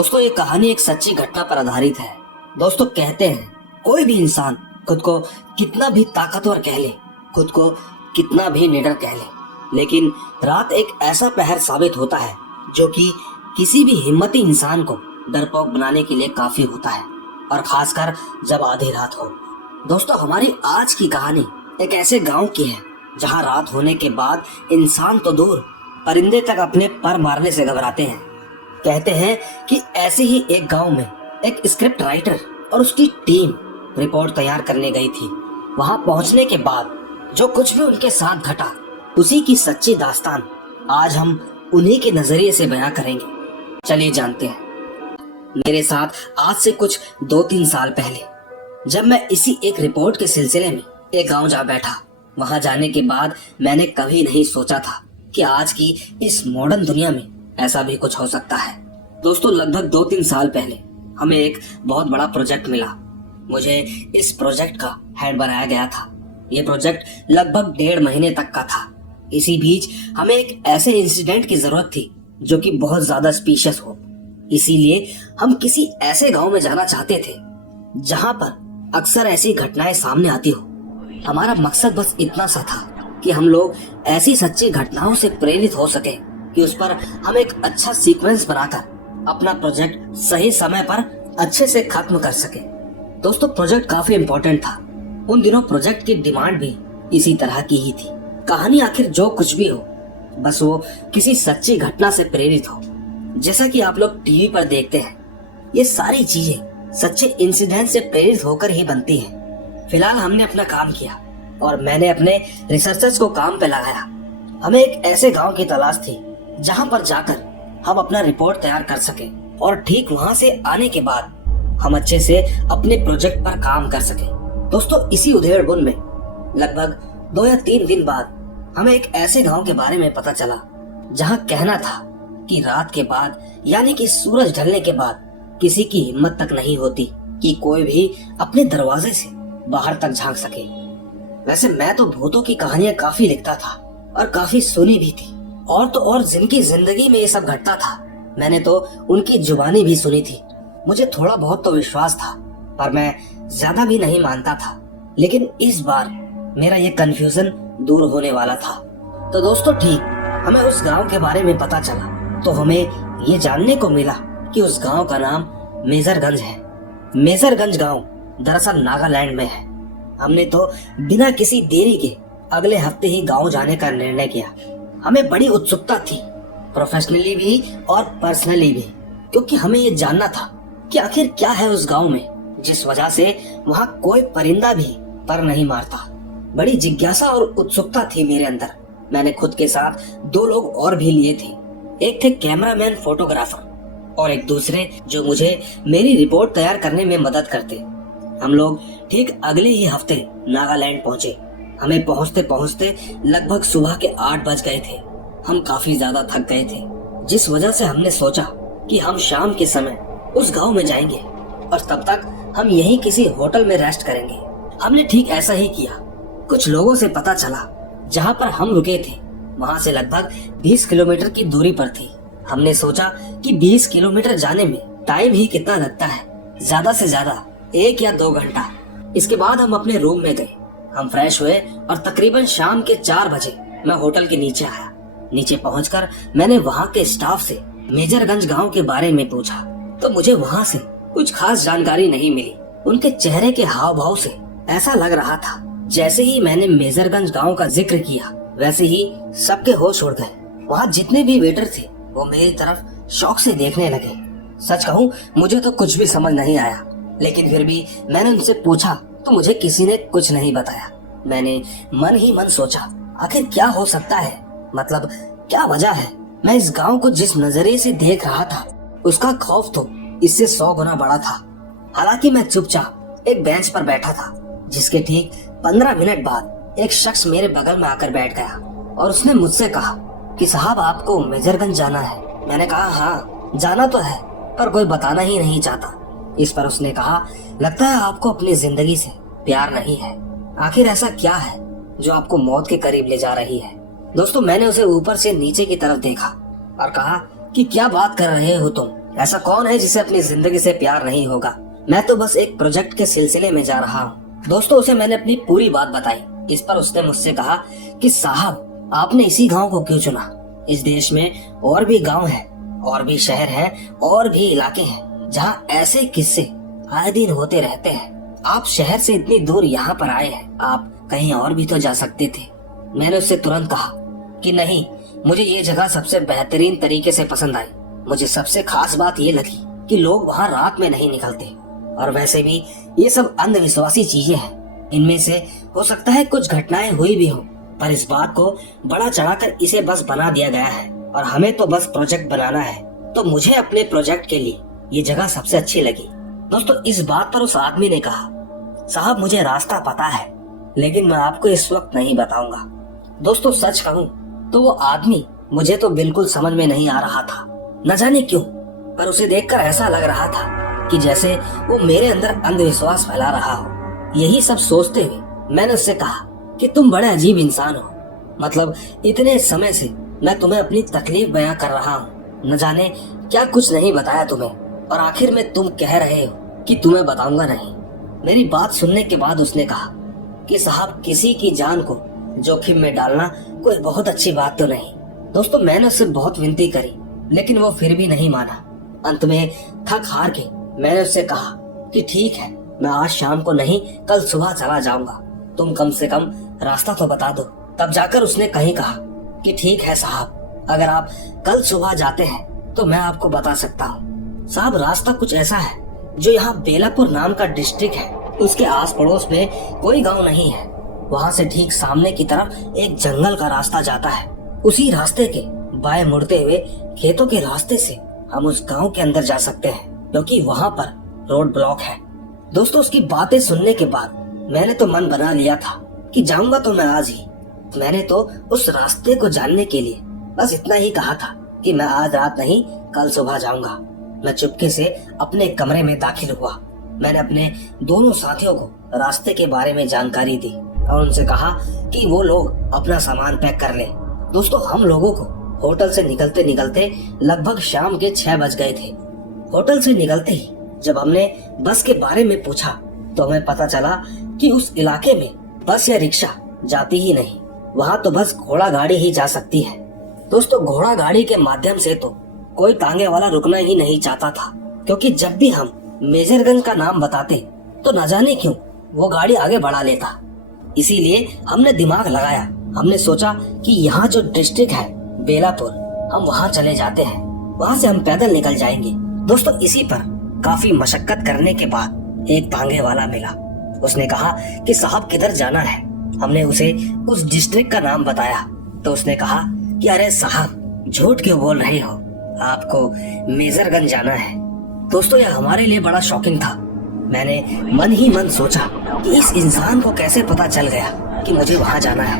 दोस्तों, ये कहानी एक सच्ची घटना पर आधारित है। दोस्तों, कहते हैं कोई भी इंसान खुद को कितना भी ताकतवर कह ले, खुद को कितना भी निडर कह ले, लेकिन रात एक ऐसा पहर साबित होता है जो कि किसी भी हिम्मती इंसान को डरपोक बनाने के लिए काफी होता है, और खासकर जब आधी रात हो। दोस्तों, हमारी आज की कहानी एक ऐसे गांव की है जहां रात होने के बाद इंसान तो दूर, परिंदे तक अपने पर मारने से घबराते हैं। कहते हैं कि ऐसे ही एक गांव में एक स्क्रिप्ट राइटर और उसकी टीम रिपोर्ट तैयार करने गई थी। वहां पहुंचने के बाद जो कुछ भी उनके साथ घटा, उसी की सच्ची दास्तान आज हम उन्हीं के नजरिए से बयां करेंगे। चलिए जानते हैं। मेरे साथ आज से कुछ 2-3 साल पहले जब मैं इसी एक रिपोर्ट के सिलसिले में एक गांव जा बैठा, वहां जाने के बाद मैंने कभी नहीं सोचा था कि आज की इस मॉडर्न दुनिया में ऐसा भी कुछ हो सकता है। दोस्तों, लगभग 2-3 साल पहले हमें एक बहुत बड़ा प्रोजेक्ट मिला। मुझे इस प्रोजेक्ट का हेड बनाया गया था। ये प्रोजेक्ट लगभग 1.5 महीने तक का था। इसी बीच हमें एक ऐसे इंसिडेंट की जरूरत थी जो कि बहुत ज्यादा स्पीशियस हो। इसीलिए हम किसी ऐसे गांव में जाना चाहते थे जहां पर अक्सर ऐसी घटनाएं सामने आती हो। हमारा मकसद बस इतना सा था कि हम लोग ऐसी सच्ची घटनाओं से प्रेरित हो सके कि उस पर हम एक अच्छा सीक्वेंस बनाकर अपना प्रोजेक्ट सही समय पर अच्छे से खत्म कर सके। दोस्तों, प्रोजेक्ट काफी इम्पोर्टेंट था। उन दिनों प्रोजेक्ट की डिमांड भी इसी तरह की ही थी। कहानी आखिर जो कुछ भी हो, बस वो किसी सच्ची घटना से प्रेरित हो। जैसा कि आप लोग टीवी पर देखते हैं, ये सारी चीजें सच्चे इंसिडेंट से प्रेरित होकर ही बनती हैं। फिलहाल हमने अपना काम किया और मैंने अपने रिसर्चर्स को काम पे लगाया। हमें एक ऐसे गांव की तलाश थी जहां पर जाकर हम अपना रिपोर्ट तैयार कर सके और ठीक वहां से आने के बाद हम अच्छे से अपने प्रोजेक्ट पर काम कर सके। दोस्तों, इसी उधेड़-बुन में लगभग 2 या 3 दिन बाद हमें एक ऐसे गांव के बारे में पता चला जहां कहना था कि रात के बाद, यानी कि सूरज ढलने के बाद, किसी की हिम्मत तक नहीं होती कि कोई भी अपने दरवाजे से बाहर तक झांक सके। वैसे मैं तो भूतों की कहानियां काफी लिखता था और काफी सुनी भी थी, और तो और जिनकी जिंदगी में ये सब घटता था, मैंने तो उनकी जुबानी भी सुनी थी। मुझे थोड़ा बहुत तो विश्वास था, पर मैं ज्यादा भी नहीं मानता था। लेकिन इस बार मेरा ये कंफ्यूजन दूर होने वाला था। तो दोस्तों, ठीक हमें उस गांव के बारे में पता चला तो हमें ये जानने को मिला कि उस गांव का नाम मेजरगंज है। मेजरगंज गांव दरअसल नागालैंड में है। हमने तो बिना किसी देरी के अगले हफ्ते ही गांव जाने का निर्णय किया। हमें बड़ी उत्सुकता थी, प्रोफेशनली भी और पर्सनली भी, क्योंकि हमें ये जानना था कि आखिर क्या है उस गांव में जिस वजह से वहाँ कोई परिंदा भी पर नहीं मारता। बड़ी जिज्ञासा और उत्सुकता थी मेरे अंदर। मैंने खुद के साथ 2 लोग और भी लिए थे। एक थे कैमरामैन फोटोग्राफर और एक दूसरे जो मुझे मेरी रिपोर्ट तैयार करने में मदद करते। हम लोग ठीक अगले ही हफ्ते नागालैंड पहुंचे। हमें पहुंचते पहुंचते लगभग सुबह के 8 बज गए थे। हम काफी ज्यादा थक गए थे, जिस वजह से हमने सोचा कि हम शाम के समय उस गांव में जाएंगे और तब तक हम यहीं किसी होटल में रेस्ट करेंगे। हमने ठीक ऐसा ही किया। कुछ लोगों से पता चला जहां पर हम रुके थे वहां से लगभग 20 किलोमीटर की दूरी पर थी। हमने सोचा कि 20 किलोमीटर जाने में टाइम ही कितना लगता है, ज्यादा से ज्यादा 1 या 2 घंटा। इसके बाद हम अपने रूम में गए। हम फ्रेश हुए और तकरीबन शाम के 4 बजे मैं होटल के नीचे आया। नीचे पहुंचकर मैंने वहां के स्टाफ से मेजरगंज गांव के बारे में पूछा तो मुझे वहां से कुछ खास जानकारी नहीं मिली। उनके चेहरे के हाव भाव से ऐसा लग रहा था जैसे ही मैंने मेजरगंज गांव का जिक्र किया वैसे ही सबके होश उड़ गए। वहाँ जितने भी वेटर थे वो मेरी तरफ शौक से देखने लगे। सच कहूँ, मुझे तो कुछ भी समझ नहीं आया, लेकिन फिर भी मैंने उनसे पूछा तो मुझे किसी ने कुछ नहीं बताया। मैंने मन ही मन सोचा, आखिर क्या हो सकता है, मतलब क्या वजह है। मैं इस गांव को जिस नजरिए से देख रहा था उसका खौफ तो इससे 100 गुना बड़ा था। हालांकि मैं चुपचाप एक बेंच पर बैठा था, जिसके ठीक 15 मिनट बाद एक शख्स मेरे बगल में आकर बैठ गया और उसने मुझसे कहा कि साहब, आपको मेजरगंज जाना है। मैंने कहा हाँ, जाना तो है, पर कोई बताना ही नहीं चाहता। इस पर उसने कहा, लगता है आपको अपनी जिंदगी से प्यार नहीं है। आखिर ऐसा क्या है जो आपको मौत के करीब ले जा रही है। दोस्तों, मैंने उसे ऊपर से नीचे की तरफ देखा और कहा कि क्या बात कर रहे हो तुम, ऐसा कौन है जिसे अपनी जिंदगी से प्यार नहीं होगा? मैं तो बस एक प्रोजेक्ट के सिलसिले में जा रहा हूँ। दोस्तों, उसे मैंने अपनी पूरी बात बताई। इस पर उसने मुझसे कहा कि साहब, आपने इसी गांव को क्यों चुना? इस देश में और भी गांव हैं, और भी शहर हैं, और भी इलाके हैं जहाँ ऐसे किस्से आए दिन होते रहते हैं। आप शहर से इतनी दूर यहाँ पर आए हैं, आप कहीं और भी तो जा सकते थे। मैंने उससे तुरंत कहा कि नहीं, मुझे ये जगह सबसे बेहतरीन तरीके से पसंद आई। मुझे सबसे खास बात ये लगी कि लोग वहाँ रात में नहीं निकलते, और वैसे भी ये सब अंधविश्वासी चीजें हैं। इनमें से हो सकता है कुछ घटनाएं हुई भी हो, पर इस बात को बड़ा चढ़ाकर इसे बस बना दिया गया है, और हमें तो बस प्रोजेक्ट बनाना है। तो मुझे अपने प्रोजेक्ट के लिए ये जगह सबसे अच्छी लगी। दोस्तों, इस बात पर उस आदमी ने कहा, साहब, मुझे रास्ता पता है, लेकिन मैं आपको इस वक्त नहीं बताऊंगा। दोस्तों, सच कहूँ तो वो आदमी मुझे तो बिल्कुल समझ में नहीं आ रहा था। न जाने क्यों, पर उसे देखकर ऐसा लग रहा था कि जैसे वो मेरे अंदर अंधविश्वास फैला रहा हो। यही सब सोचते हुए मैंने उससे कहा कि तुम बड़े अजीब इंसान हो। मतलब इतने समय से मैं तुम्हें अपनी तकलीफ बयां कर रहा हूँ, न जाने क्या कुछ नहीं बताया तुम्हें, और आखिर में तुम कह रहे हो कि तुम्हें बताऊंगा नहीं। मेरी बात सुनने के बाद उसने कहा कि साहब, किसी की जान को जोखिम में डालना कोई बहुत अच्छी बात तो नहीं। दोस्तों, मैंने उससे बहुत विनती करी, लेकिन वो फिर भी नहीं माना। अंत में थक हार के मैंने उससे कहा कि ठीक है, मैं आज शाम को नहीं, कल सुबह चला जाऊंगा। तुम कम से कम रास्ता तो बता दो। तब जाकर उसने कहीं कहा कि ठीक है साहब, अगर आप कल सुबह जाते हैं तो मैं आपको बता सकता हूँ। साहब, रास्ता कुछ ऐसा है जो यहाँ बेलापुर नाम का डिस्ट्रिक्ट है, उसके आस पड़ोस में कोई गाँव नहीं है। वहाँ से ठीक सामने की तरफ एक जंगल का रास्ता जाता है। उसी रास्ते के बाएं मुड़ते हुए खेतों के रास्ते से हम उस गांव के अंदर जा सकते हैं, क्योंकि वहाँ पर रोड ब्लॉक है। दोस्तों, उसकी बातें सुनने के बाद मैंने तो मन बना लिया था कि जाऊंगा तो मैं आज ही। मैंने तो उस रास्ते को जानने के लिए बस इतना ही कहा था कि मैं आज रात नहीं, कल सुबह जाऊंगा। मैं चुपके से अपने कमरे में दाखिल हुआ। मैंने अपने दोनों साथियों को रास्ते के बारे में जानकारी दी और उनसे कहा कि वो लोग अपना सामान पैक कर लें। दोस्तों, हम लोगों को होटल से निकलते निकलते लगभग शाम के 6 बज गए थे। होटल से निकलते ही जब हमने बस के बारे में पूछा तो हमें पता चला कि उस इलाके में बस या रिक्शा जाती ही नहीं, वहाँ तो बस घोड़ा गाड़ी ही जा सकती है। दोस्तों, घोड़ा गाड़ी के माध्यम से तो कोई तांगे वाला रुकना ही नहीं चाहता था, क्योंकि जब भी हम मेजरगंज का नाम बताते तो न जाने क्यों वो गाड़ी आगे बढ़ा लेता। इसीलिए हमने दिमाग लगाया। हमने सोचा कि यहाँ जो डिस्ट्रिक्ट है बेलापुर, हम वहाँ चले जाते हैं, वहाँ से हम पैदल निकल जाएंगे। दोस्तों, इसी पर काफी मशक्कत करने के बाद एक तांगे वाला मिला। उसने कहा कि साहब, किधर जाना है? हमने उसे उस डिस्ट्रिक्ट का नाम बताया तो उसने कहा कि अरे साहब, झूठ क्यों बोल रहे हो, आपको मेजरगंज जाना है। दोस्तों, यह हमारे लिए बड़ा शॉकिंग था। मैंने मन ही मन सोचा कि इस इंसान को कैसे पता चल गया कि मुझे वहाँ जाना है।